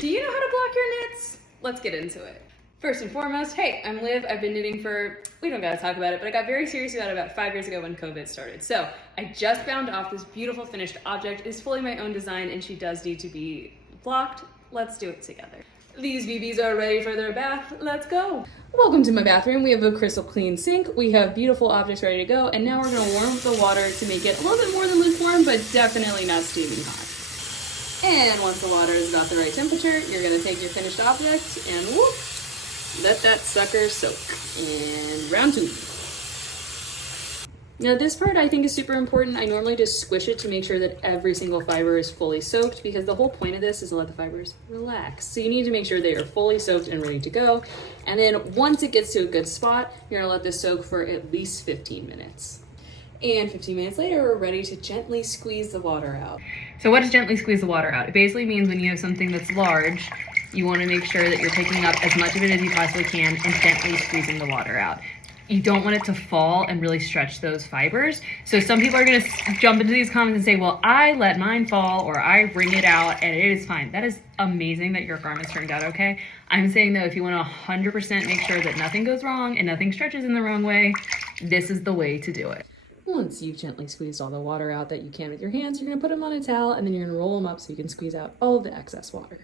Do you know how to block your knits? Let's get into it. First and foremost, hey, I'm Liv. I've been knitting we don't gotta talk about it, but I got very serious about it about 5 years ago when COVID started. So I just bound off this beautiful finished object. It's fully my own design and she does need to be blocked. Let's do it together. These BBs are ready for their bath. Let's go. Welcome to my bathroom. We have a crystal clean sink. We have beautiful objects ready to go. And now we're gonna warm up the water to make it a little bit more than lukewarm, but definitely not steaming hot. And once the water is about the right temperature, you're gonna take your finished object and whoop, let that sucker soak. And round 2. Now this part I think is super important. I normally just squish it to make sure that every single fiber is fully soaked because the whole point of this is to let the fibers relax. So you need to make sure they are fully soaked and ready to go. And then once it gets to a good spot, you're gonna let this soak for at least 15 minutes. And 15 minutes later, we're ready to gently squeeze the water out. So what does gently squeeze the water out? It basically means when you have something that's large, you wanna make sure that you're picking up as much of it as you possibly can and gently squeezing the water out. You don't want it to fall and really stretch those fibers. So some people are gonna jump into these comments and say, well, I let mine fall or I wring it out and it is fine. That is amazing that your garments turned out okay. I'm saying though, if you wanna 100% make sure that nothing goes wrong and nothing stretches in the wrong way, this is the way to do it. Once you've gently squeezed all the water out that you can with your hands, you're gonna put them on a towel and then you're gonna roll them up so you can squeeze out all of the excess water.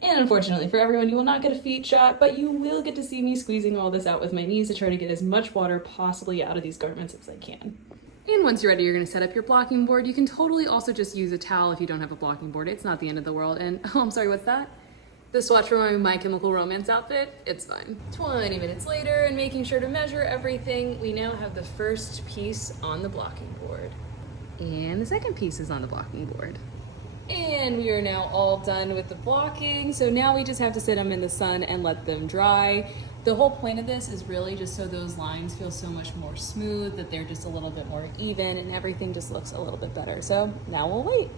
And unfortunately for everyone, you will not get a feet shot, but you will get to see me squeezing all this out with my knees to try to get as much water possibly out of these garments as I can. And once you're ready, you're gonna set up your blocking board. You can totally also just use a towel if you don't have a blocking board. It's not the end of the world. And, oh, I'm sorry, what's that? The swatch from My Chemical Romance outfit, it's fine. 20 minutes later, and making sure to measure everything, we now have the first piece on the blocking board. And the second piece is on the blocking board. And we are now all done with the blocking. So now we just have to sit them in the sun and let them dry. The whole point of this is really just so those lines feel so much more smooth, that they're just a little bit more even and everything just looks a little bit better. So now we'll wait.